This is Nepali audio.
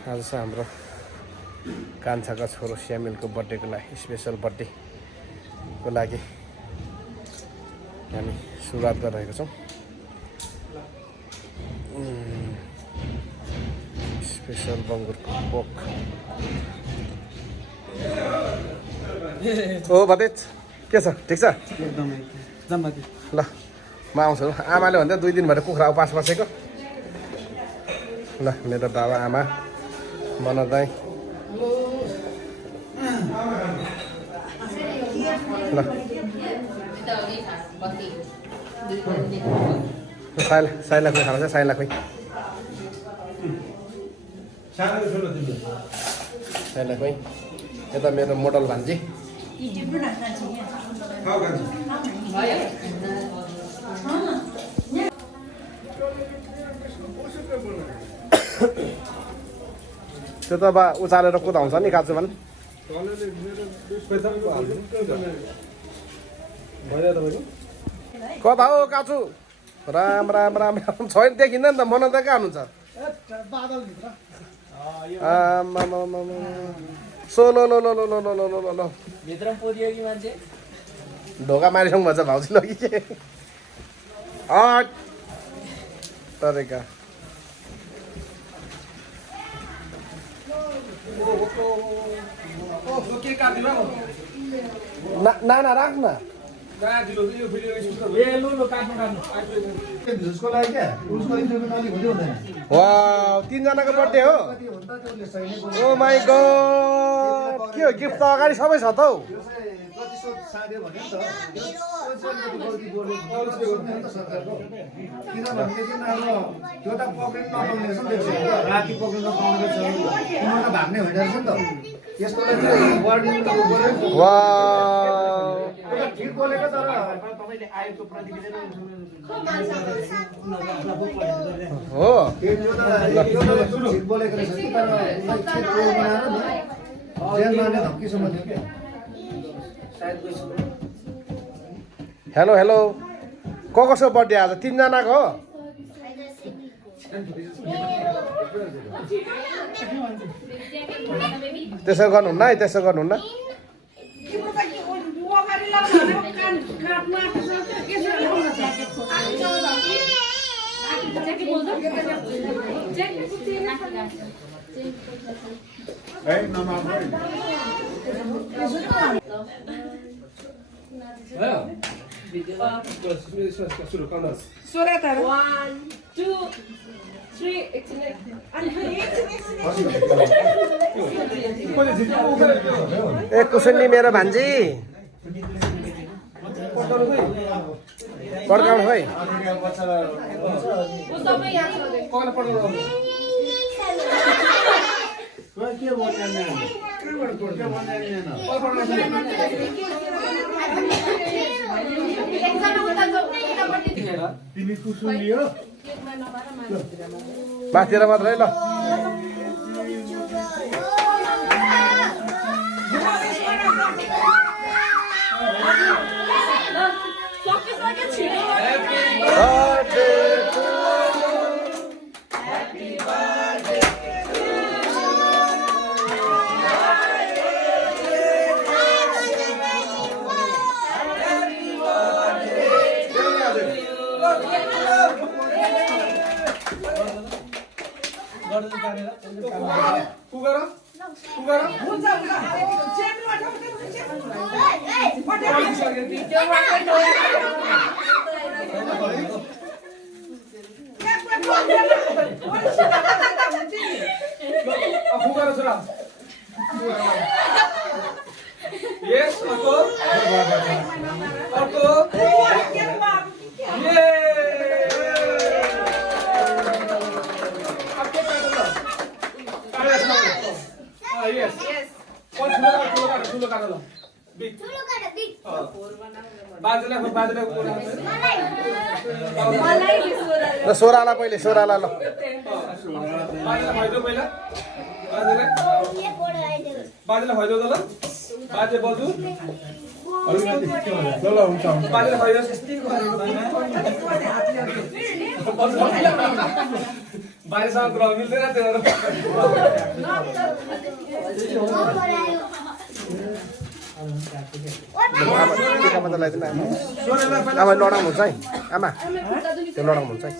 आज चाहिँ हाम्रो कान्छाको छोरो स्यामिलको बर्थडेको लागि स्पेसल बर्थडेको लागि हामी सुरुवात गरिरहेको छौँ। स्पेसल बङ्गुरको पोक। ओ भतेज के छ? ठिक छ? एकदमै जम्माती। ल म आउँछु। आमाले भन्दा 2 दिन भएर कुखुरा उपास बसेको। ल मेरो बाबा आमा मनोज दाइ। ल साइला खोइ खानु छ। साइला खोइ साइला खोइ। यता मेरो मोडल भान्जी। त्यो त अब उचालेर कुदाउँछ नि काँचो भने। कता हो काँचु? राम राम राम राम छैन, देखिँदैन त। मन त कहाँ हुनुहुन्छ? सो लो लो लो लो लो लो लो लो लो भित्र पोदियो कि मान्छे ढोका मारिसक्नु भन्छ भाउजू लगी के हट तरेका। नाना राख न। वाउ 3 जनाको बर्थडे हो। ओ माई गॉड, के हो गिफ्ट त अगाडि सबै छ त हौ। हेलो हेलो, कसको बर्थडे आज? 3 जनाको हो। त्यसो गर्नुहुन्न है, त्यसो गर्नुहुन्न। ए कुसुन्नी मेरो भान्जी पड्काउनु खोइ। माथिर मात्रै ल। ल सोराला पहिले, सोराला ल। बाजेलाई भइदियो त ल। बाजे बजु ल हुन्छ। बाजेलाई भइदियो बाहिरसँग कुरा मिल्दैन त्यो टिकामा त लगाइदिनु आमा लडाउनु हुन्छ है आमा त्यो लडाउनु हुन्छ है